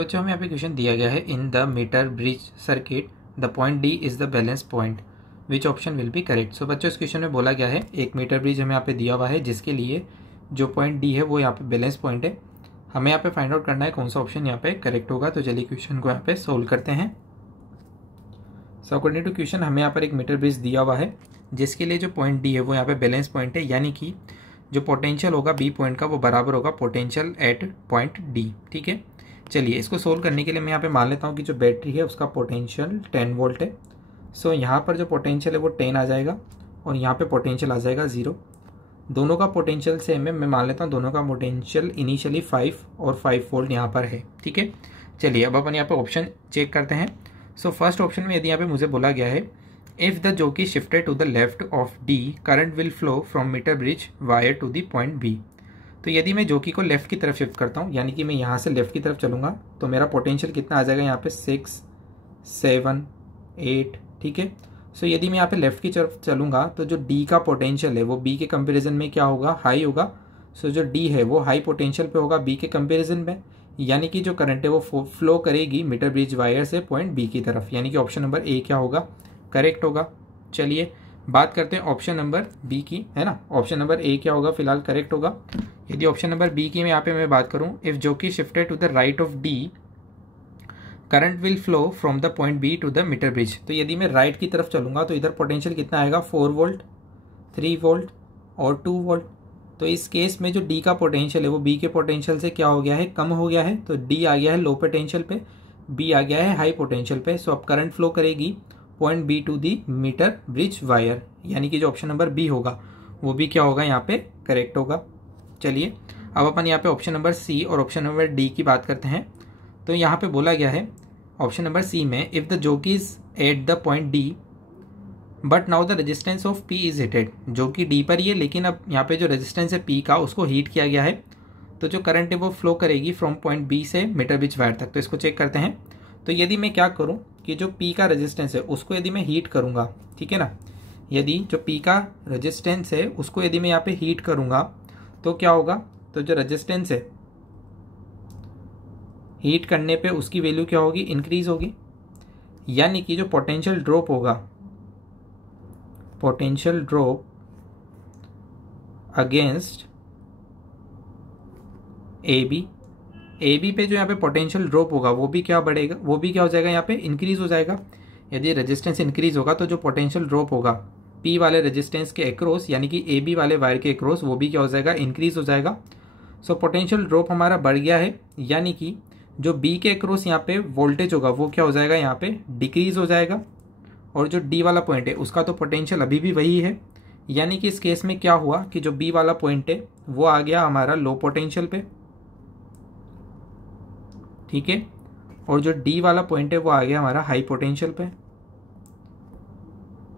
बच्चों हमें यहाँ पे क्वेश्चन दिया गया है in the metre bridge circuit the point D is the balance point which option will be correct. So बच्चों इस क्वेश्चन में बोला गया है एक मीटर ब्रिज हमें यहाँ पे दिया हुआ है जिसके लिए जो पॉइंट डी है वो यहाँ पे बैलेंस पॉइंट है। हमें यहाँ पे फाइंड आउट करना है कौन सा ऑप्शन यहाँ पे करेक्ट होगा। तो चलिए क्वेश्चन को यहाँ पे सोल्व करते हैं। सो अकॉर्डिंग टू क्वेश्चन हमें यहाँ पर एक मीटर ब्रिज दिया हुआ है जिसके लिए जो पॉइंट डी है वो यहाँ पे बैलेंस पॉइंट है, यानी कि जो पोटेंशियल होगा बी पॉइंट का वो बराबर होगा पोटेंशियल एट पॉइंट डी। ठीक है, चलिए इसको सोल्व करने के लिए मैं यहाँ पे मान लेता हूँ कि जो बैटरी है उसका पोटेंशियल 10 वोल्ट है। सो यहाँ पर जो पोटेंशियल है वो 10 आ जाएगा और यहाँ पे पोटेंशियल आ जाएगा 0। दोनों का पोटेंशियल सेम है, मैं मान लेता हूँ दोनों का पोटेंशियल इनिशियली 5 और 5 वोल्ट यहाँ पर है। ठीक है, चलिए अब अपन यहाँ पे ऑप्शन चेक करते हैं। सो फर्स्ट ऑप्शन में यदि यहाँ पे मुझे बोला गया है if the jockey shifted to the left of D current will flow from meter bridge wire to the point B. तो यदि मैं जोकी को लेफ्ट की तरफ शिफ्ट करता हूँ, यानी कि मैं यहाँ से लेफ्ट की तरफ चलूँगा तो मेरा पोटेंशियल कितना आ जाएगा यहाँ पे 6, 7, 8। ठीक है, सो यदि मैं यहाँ पे लेफ्ट की तरफ चलूँगा तो जो डी का पोटेंशियल है वो बी के कंपैरिजन में क्या होगा, हाई होगा। सो जो डी है वो हाई पोटेंशियल पे होगा बी के कंपैरिजन में, यानी कि जो करंट है वो फ्लो करेगी मीटर ब्रिज वायर से पॉइंट बी की तरफ, यानी कि ऑप्शन नंबर ए क्या होगा, करेक्ट होगा। चलिए बात करते हैं ऑप्शन नंबर बी की, है ना। ऑप्शन नंबर ए क्या होगा, फिलहाल करेक्ट होगा। यदि ऑप्शन नंबर बी की यहाँ पे मैं बात करूँ if jockey shifted to the right of D current will flow from the point B to the metre bridge. तो यदि मैं राइट की तरफ चलूंगा तो इधर पोटेंशियल कितना आएगा, 4 वोल्ट, 3 वोल्ट और 2 वोल्ट। तो इस केस में जो डी का पोटेंशियल है वो बी के पोटेंशियल से क्या हो गया है, कम हो गया है। तो डी आ गया है लो पोटेंशियल पे, बी आ गया है हाई पोटेंशियल पे। सो अब करंट फ्लो करेगी point B to the meter bridge wire, यानी कि जो ऑप्शन नंबर बी होगा वो भी क्या होगा, यहाँ पे करेक्ट होगा। चलिए अब अपन यहाँ पे ऑप्शन नंबर सी और ऑप्शन नंबर डी की बात करते हैं। तो यहाँ पे बोला गया है ऑप्शन नंबर सी में if the jockey is at the point D but now the resistance of P is heated. जो कि डी पर ही है लेकिन अब यहाँ पे जो रेजिस्टेंस है पी का उसको हीट किया गया है, तो जो करंट है वो फ्लो करेगी फ्रॉम पॉइंट बी से मीटर ब्रिज वायर तक। तो इसको चेक करते हैं। तो यदि मैं क्या करूँ कि जो P का रेजिस्टेंस है उसको यदि मैं हीट करूँगा, ठीक है ना, यदि जो P का रेजिस्टेंस है उसको यदि मैं यहाँ पे हीट करूँगा तो क्या होगा, तो जो रेजिस्टेंस है हीट करने पे उसकी वैल्यू क्या होगी, इंक्रीज होगी, यानी कि जो पोटेंशियल ड्रॉप होगा, potential drop against A B पे जो यहाँ पे पोटेंशियल ड्रॉप होगा वो भी क्या बढ़ेगा, वो भी क्या हो जाएगा, यहाँ पे इंक्रीज हो जाएगा। यदि रेजिस्टेंस इंक्रीज होगा तो जो पोटेंशियल ड्रॉप होगा पी वाले रेजिस्टेंस के अक्रॉस, यानी कि ए बी वाले वायर के अक्रॉस, वो भी क्या हो जाएगा, इंक्रीज हो जाएगा। सो पोटेंशियल ड्रॉप हमारा बढ़ गया है, यानी कि जो बी के अक्रॉस यहाँ पे वोल्टेज होगा वो क्या हो जाएगा, यहाँ पे डिक्रीज हो जाएगा। और जो डी वाला पॉइंट है उसका तो पोटेंशियल अभी भी वही है, यानी कि इस केस में क्या हुआ कि जो बी वाला पॉइंट है वो आ गया हमारा लो पोटेंशियल पे, ठीक है, और जो डी वाला पॉइंट है वो आ गया हमारा हाई पोटेंशियल पे।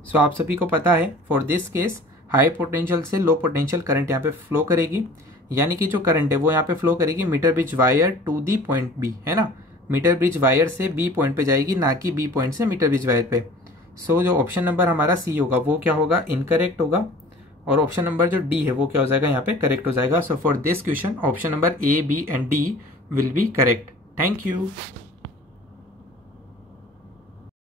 सो आप सभी को पता है for this case high potential से लो पोटेंशियल करंट यहाँ पे फ्लो करेगी, यानी कि जो करंट है वो यहाँ पे फ्लो करेगी metre bridge wire to the point B, है ना। मीटर ब्रिज वायर से बी पॉइंट पे जाएगी, ना कि बी पॉइंट से मीटर ब्रिज वायर पे। सो जो ऑप्शन नंबर हमारा सी होगा वो क्या होगा, इनकरेक्ट होगा, और ऑप्शन नंबर जो डी है वो क्या हो जाएगा, यहाँ पे करेक्ट हो जाएगा। So for this question option number A, B and D will be correct. Thank you.